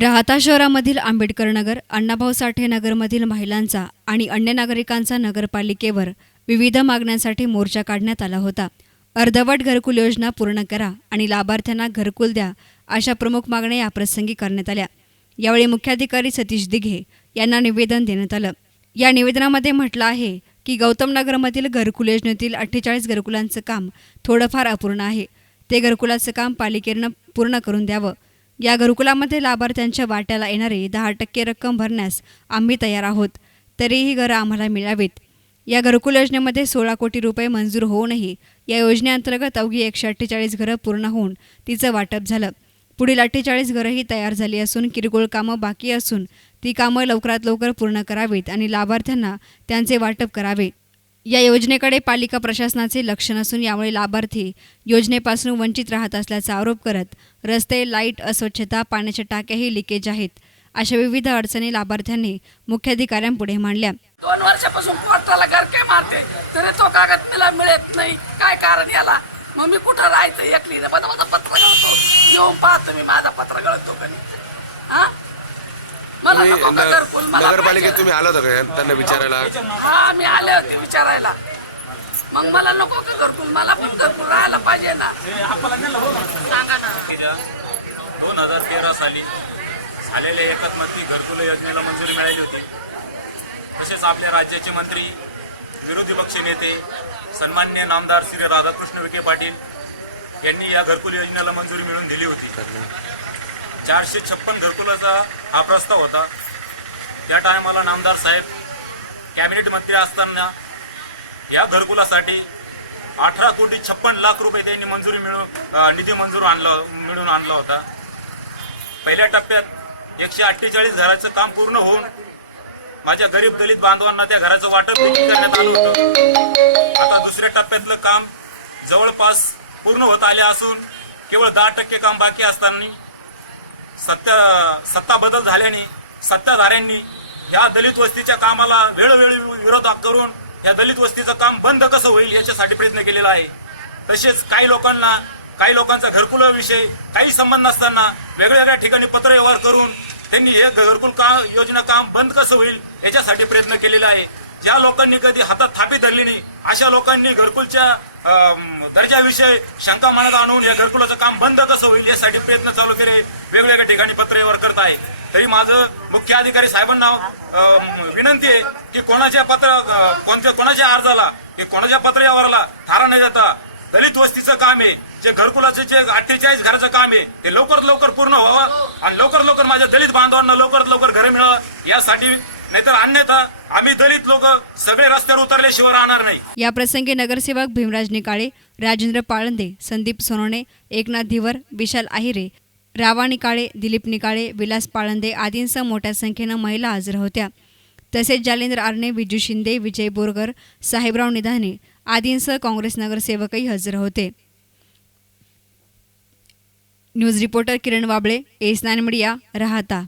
राहाता शहरामधील आंबेडकर नगर, अण्णाभाऊ साठे नगरमधील महिलांचा आणि अन्य नागरिकांचा नगरपालिकेवर विविध मागण्यांसाठी मोर्चा काढण्यात आला होता. अर्धवट घरकुल योजना पूर्ण करा आणि लाभार्थ्यांना घरकुल द्या अशा प्रमुख मागण्या याप्रसंगी करण्यात आल्या. यावेळी मुख्याधिकारी सतीश दिघे यांना निवेदन देण्यात आलं. या निवेदनामध्ये म्हटलं आहे की गौतम नगरमधील घरकुल योजनेतील 48 घरकुलांचं काम थोडंफार अपूर्ण आहे. ते घरकुलाचं काम पालिकेनं पूर्ण करून द्यावं. या घरकुलामध्ये लाभार्थ्यांच्या वाट्याला येणारी 10% रक्कम भरण्यास आम्ही तयार आहोत. तरीही घरं आम्हाला मिळावीत. या घरकुल योजनेमध्ये 16 कोटी रुपये मंजूर होऊनही या योजनेअंतर्गत अवघी 148 घरं पूर्ण होऊन तिचं वाटप झालं. पुढील 48 घरंही तयार झाली असून किरकोळ कामं बाकी असून ती कामं लवकरात लवकर पूर्ण करावीत आणि लाभार्थ्यांना त्यांचे वाटप करावे. या योजनेकडे पालिका प्रशासनाचे लक्ष नसून यामुळे लाभार्थी योजनेपासून वंचित राहत असल्याचा आरोप करत रस्ते, लाईट, अस्वच्छता, पाण्याच्या टाक्याही लिकेज आहेत अशा विविध अडचणी लाभार्थ्यांनी मुख्याधिकाऱ्यांपुढे मांडल्या. 2 वर्षापासून पोर्टाला गरके मारते तरी तो कागद मला मिळत नाही. काय कारण याला? मग मी कुठं राहायचं? एकलीने माझं पत्र गळतो. येऊन पाहतो मी माझं पत्र गळतो का नाही. हा मला घरकुल नगरपालिकेत तुम्ही आला होता का त्यांना विचारायला? हा मी आले होते विचारायला. मग मला नको का घरकुल? मला पण घरकुल राहायला पाहिजे ना. सांगा ना. 2013 साली झालेल्या एकत्मती घरकुल योजनेला मंजुरी मिळाली होती. तसेच आपल्या राज्याचे मंत्री, विरोधी पक्ष नेते, सन्माननीय नामदार श्री राधाकृष्ण विखे पाटील यांनी या घरकुल योजनेला मंजुरी मिळवून दिली होती. 456 घरकुलाचा हा प्रस्ताव होता. त्या टायमाला नामदार साहेब कॅबिनेट मंत्री असताना या घरकुलासाठी 18 कोटी 56 लाख रुपये त्यांनी निधी मिळवून आणला होता. पहिल्या टप्प्यात 148 घराचं काम पूर्ण होऊन माझ्या गरीब दलित बांधवांना त्या घराचं वाटप करण्यात आलं होतं. आता दुसऱ्या टप्प्यातलं काम जवळपास पूर्ण होत आले असून केवळ 10% काम बाकी असताना सत्ता बदल झाल्याने सत्ताधाऱ्यांनी या दलित वस्तीच्या कामाला वेळोवेळी विरोध करून या दलित वस्तीचं काम बंद कसं होईल याच्यासाठी प्रयत्न केलेला आहे. तसेच काही लोकांचा घरकुलाविषयी काही संबंध नसताना वेगवेगळ्या ठिकाणी पत्रव्यवहार करून त्यांनी हे घरकुल योजना काम बंद कसं होईल याच्यासाठी प्रयत्न केलेला आहे. ज्या लोकांनी कधी हातात थापी धरली नाही अशा लोकांनी घरकुलच्या दर्जाविषयी शंका मनात आणून या घरकुलाचं काम बंद कसं होईल यासाठी प्रयत्न चालू केले, वेगवेगळ्या ठिकाणी पत्रव्यवहार करत आहे. तरी माझं मुख्य अधिकारी साहेबांना विनंती आहे की कोणाच्या अर्जाला की कोणाच्या पत्रव्यवहाराला थारा न देता दलित वस्तीचं काम आहे, जे घरकुलाचे जे 48 घराचं काम आहे ते लवकरात लवकर पूर्ण व्हावं आणि लवकरात लवकर माझ्या दलित बांधवांना लवकरात लवकर घरं मिळावं यासाठी. नाहीतर अन्यथा आम्ही दलित लोक सगळे रस्त्यावर उतरल्याशिवाय राहणार नाही. या प्रसंगी नगरसेवक भीमराज निकाळे, राजेंद्र पाळंदे, संदीप सोनोने, एकनाथ धिवर, विशाल आहिरे, रावा निकाळे, दिलीप निकाळे, विलास पाळंदे आदींसह मोठ्या संख्येनं महिला हजर होत्या. तसेच जालेंद्र आरणे, विजू शिंदे, विजय बोरगर, साहेबराव निधाने आदींसह काँग्रेस नगरसेवकही हजर होते. न्यूज रिपोर्टर किरण वाबळे, एस9 मीडिया, राहाता.